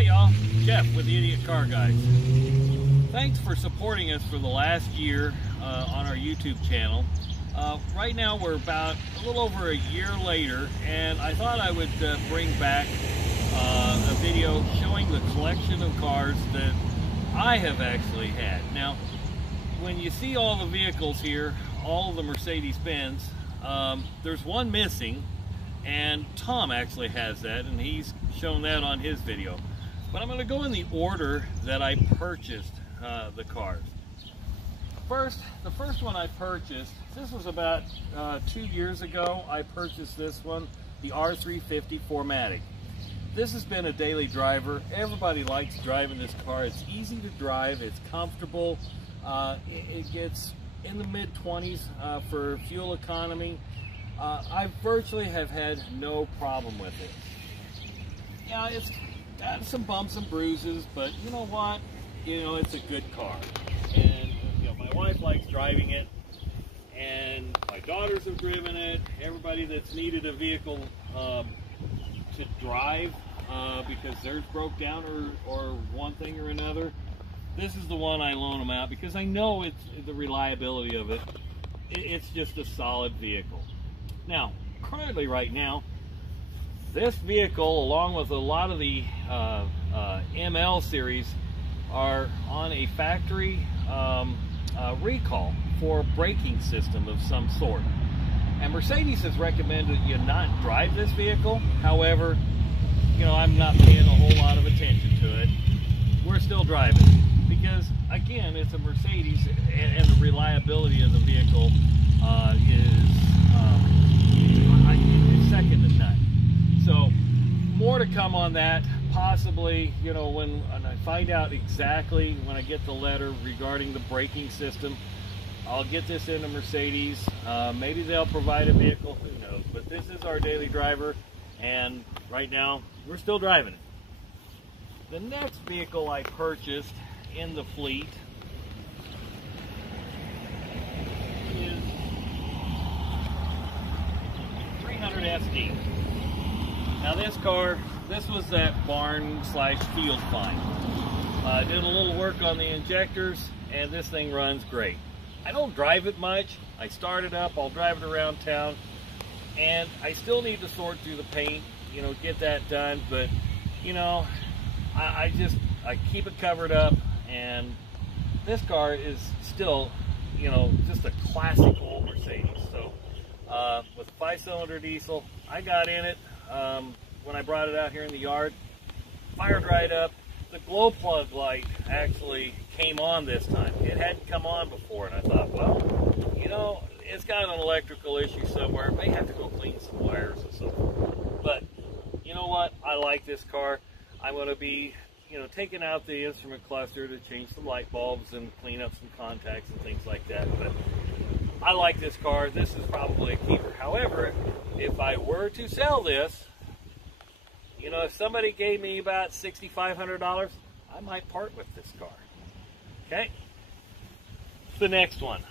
Hi y'all, Jeff with the Idiot Car Guys. Thanks for supporting us for the last year on our YouTube channel. Right now we're about a little over a year later, and I thought I would bring back a video showing the collection of cars that I have actually had. Now, when you see all the vehicles here, all of the Mercedes-Benz, there's one missing, and Tom actually has that, and he's shown that on his video. But I'm going to go in the order that I purchased the cars. The first one I purchased, this was about 2 years ago. I purchased this one, the R350 4MATIC. This has been a daily driver. Everybody likes driving this car. It's easy to drive, it's comfortable. It gets in the mid-20s for fuel economy. I virtually have had no problem with it. Yeah, it's got some bumps and bruises, but you know what? You know, it's a good car. And you know, my wife likes driving it, and my daughters have driven it. Everybody that's needed a vehicle to drive because theirs broke down or one thing or another, this is the one I loan them out because I know it's the reliability of it. It's just a solid vehicle. Now, currently right now, this vehicle, along with a lot of the ML series, are on a factory recall for a braking system of some sort. And Mercedes has recommended you not drive this vehicle. However, you know, I'm not paying a whole lot of attention to it. We're still driving because, again, it's a Mercedes, and the reliability of the vehicle is second to none. So, more to come on that. Possibly, you know, when I find out exactly, when I get the letter regarding the braking system, I'll get this into Mercedes. Maybe they'll provide a vehicle, who knows. But this is our daily driver, and right now, we're still driving it. The next vehicle I purchased in the fleet is 300 SD. Now this car, this was that barn slash field find. I did a little work on the injectors, and this thing runs great. I don't drive it much. I start it up, I'll drive it around town, and I still need to sort through the paint, you know, get that done. But you know, I keep it covered up, and this car is still, you know, just a classic old Mercedes. So with a 5-cylinder diesel, I got in it when I brought it out here in the yard, fired right up. The glow plug light actually came on this time. It hadn't come on before, and I thought, well, you know, it's got an electrical issue somewhere. May have to go clean some wires and so forth. But you know what? I like this car. I'm going to be, you know, taking out the instrument cluster to change some light bulbs and clean up some contacts and things like that. But I like this car. This is probably a keeper. However, if I were to sell this, you know, if somebody gave me about $6,500, I might part with this car. Okay? The next one,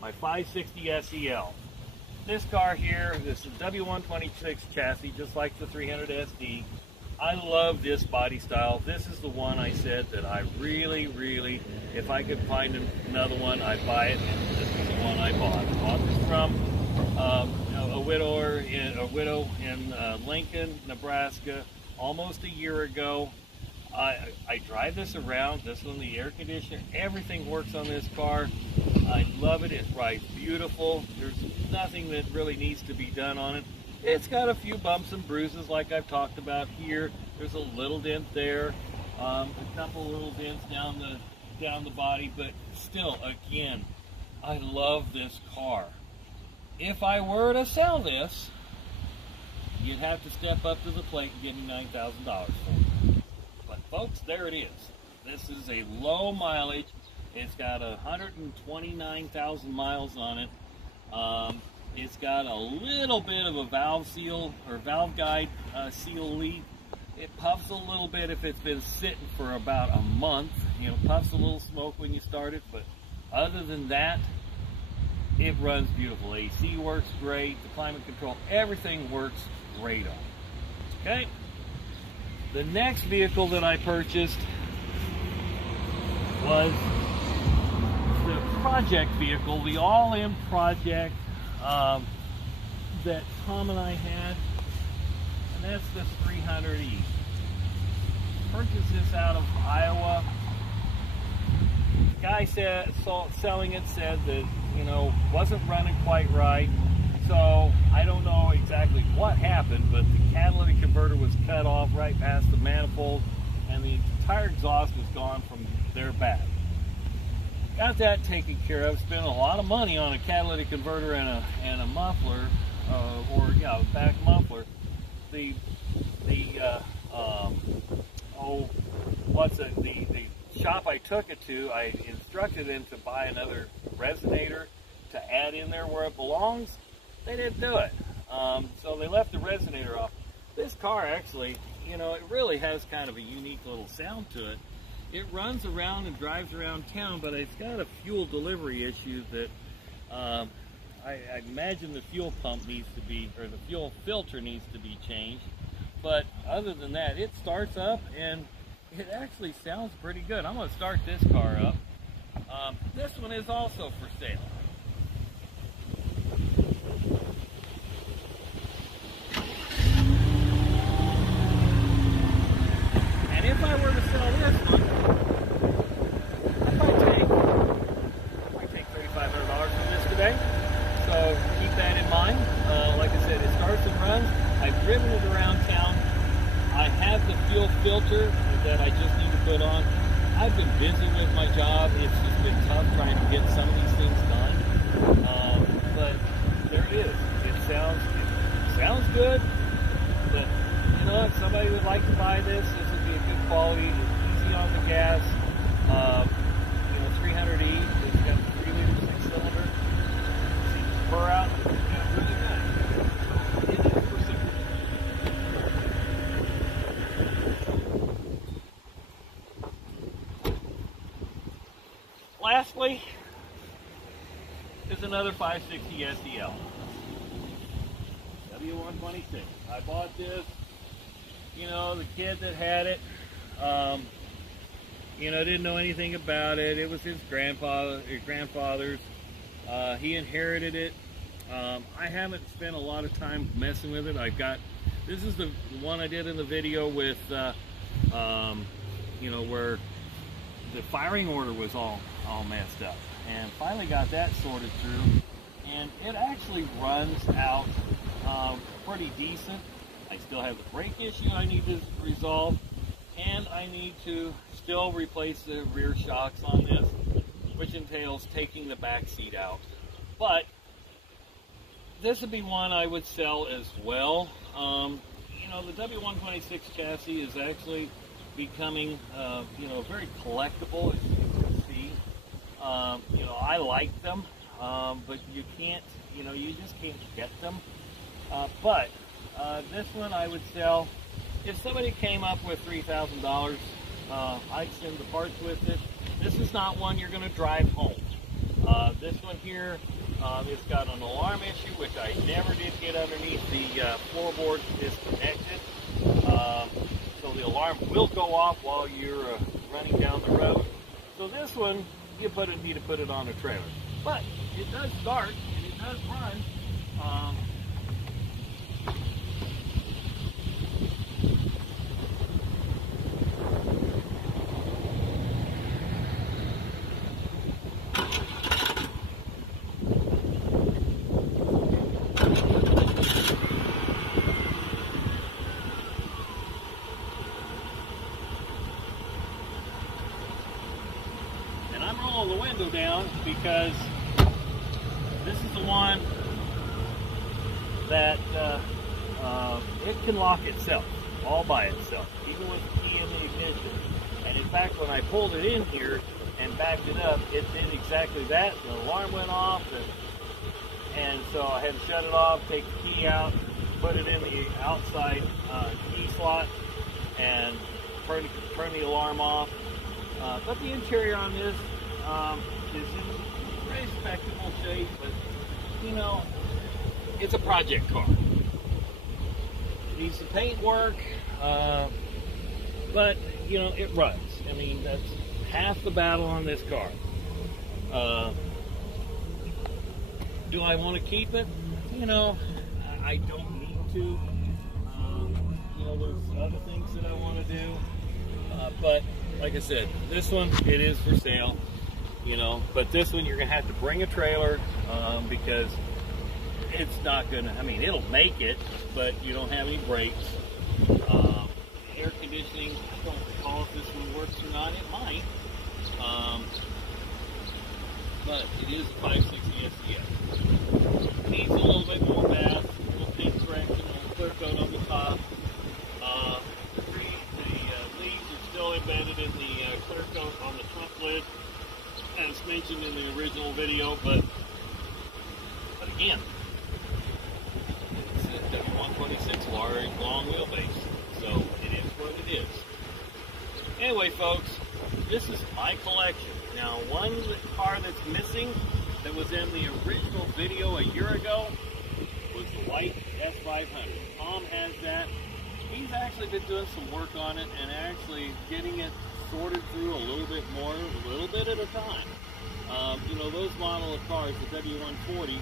my 560 SEL. This car here, this is a W126 chassis, just like the 300 SD. I love this body style. This is the one I said that I really, if I could find another one, I'd buy it. And this is the one I bought. I bought this from a widow in Lincoln, Nebraska, almost a year ago. I drive this around. This one, the air conditioner, everything works on this car. I love it. It rides beautiful. There's nothing that really needs to be done on it. It's got a few bumps and bruises like I've talked about here. There's a little dent there, a couple little dents down the body, but still, again, I love this car. If I were to sell this, you'd have to step up to the plate and give me $9,000 for it. But folks, there it is. This is a low mileage. It's got 129,000 miles on it. It's got a little bit of a valve seal or valve guide seal leak. It puffs a little bit if it's been sitting for about a month. You know, puffs a little smoke when you start it, but other than that, it runs beautiful. AC works great, the climate control, everything works great on it. Okay? The next vehicle that I purchased was the project vehicle, the all-in project that Tom and I had, and that's this 300E. Purchased this out of Iowa. The guy selling it said that, you know, wasn't running quite right. So I don't know exactly what happened, but the catalytic converter was cut off right past the manifold, and the entire exhaust was gone from their back. Got that taken care of. Spent a lot of money on a catalytic converter and a muffler, back muffler. The shop I took it to, I instructed them to buy another resonator to add in there where it belongs. They didn't do it. So they left the resonator off. This car actually, you know, it really has kind of a unique little sound to it. It runs around and drives around town, but it's got a fuel delivery issue that I imagine the fuel pump needs to be, or the fuel filter needs to be changed. But other than that, it starts up and it actually sounds pretty good. I'm going to start this car up. This one is also for sale. And if I were to sell this one, I might take $3,500 from this today. So keep that in mind. Like I said, it starts and runs. I've driven it around town. I have the fuel filter that I just need to put on. I've been busy with my job. It's just been tough trying to get some of these things done. But there it is. It sounds good. But you know, if somebody would like to buy this, this would be a good quality, easy on the gas. 300E. It's got 3 liter 6-cylinder. Seems to purr out. Yeah, really good. Lastly, is another 560 SEL. W126. I bought this, you know, the kid that had it, you know, didn't know anything about it. It was his grandfather's. He inherited it. I haven't spent a lot of time messing with it. This is the one I did in the video with, you know, where the firing order was all messed up, and finally got that sorted through, and it actually runs out pretty decent. I still have the brake issue I need to resolve, and I need to still replace the rear shocks on this, which entails taking the back seat out. But this would be one I would sell as well. You know, the W126 chassis is actually becoming, you know, very collectible, as you can see. You know, I like them, but you can't, you know, you just can't get them. But this one I would sell. If somebody came up with $3,000, I'd send the parts with it. This is not one you're going to drive home. This one here, it's got an alarm issue, which I never did get underneath the floorboard disconnected. So the alarm will go off while you're running down the road. So this one, you need to put it on a trailer. But it does start and it does run. The window down because this is the one that it can lock itself all by itself, even with the key in the ignition. And in fact, when I pulled it in here and backed it up, it did exactly that. The alarm went off, and so I had to shut it off, take the key out, put it in the outside key slot, and turn the alarm off. But the interior on this is in very respectable shape, but you know, it's a project car. It needs some paint work. But, you know, it runs. I mean, that's half the battle on this car. Do I want to keep it? You know, I don't need to. You know, there's other things that I want to do. But, like I said, this one, it is for sale. You know, but this one you're going to have to bring a trailer because it's not going to, I mean, it'll make it, but you don't have any brakes. Air conditioning, I don't recall if this one works or not. It might. But it is a 560 SCF. Needs a little bit more bath, a little paint correction, a little clear coat on the top. The leaves are still embedded in the clear coat on the trunk lid, as mentioned in the original video, but again, it's a W126 large, long wheelbase, so it is what it is. Anyway, folks, this is my collection. Now, one car that's missing that was in the original video a year ago was the white S500. Tom has that. He's actually been doing some work on it and actually getting it sorted through a little bit more, a little bit at a time. You know, those model of cars, the W140,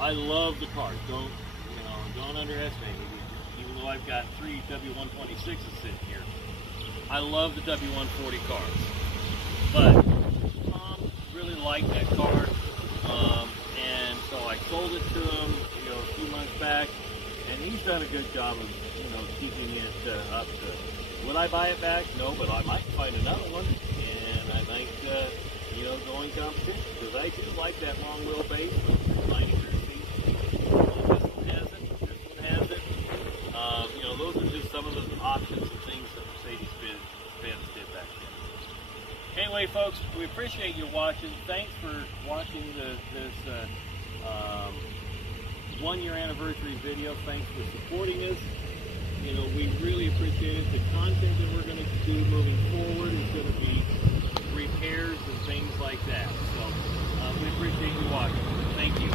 I love the cars. Don't underestimate it. Even though I've got 3 W126s sitting here, I love the W140 cars. But Tom really liked that car, and so I sold it to him, you know, a few months back, and he's done a good job of, you know, keeping it up to. Would I buy it back? No, but I might find another one, and I might, you know, go in competition, because I do like that long wheelbase with reclining rear seats. This one has it. This one has it. You know, those are just some of the options and things that Mercedes-Benz did back then. Anyway, folks, we appreciate you watching. Thanks for watching this 1-year anniversary video. Thanks for supporting us. You know, we really appreciate it. The content that we're going to do moving forward is going to be repairs and things like that. So we appreciate you watching. Thank you.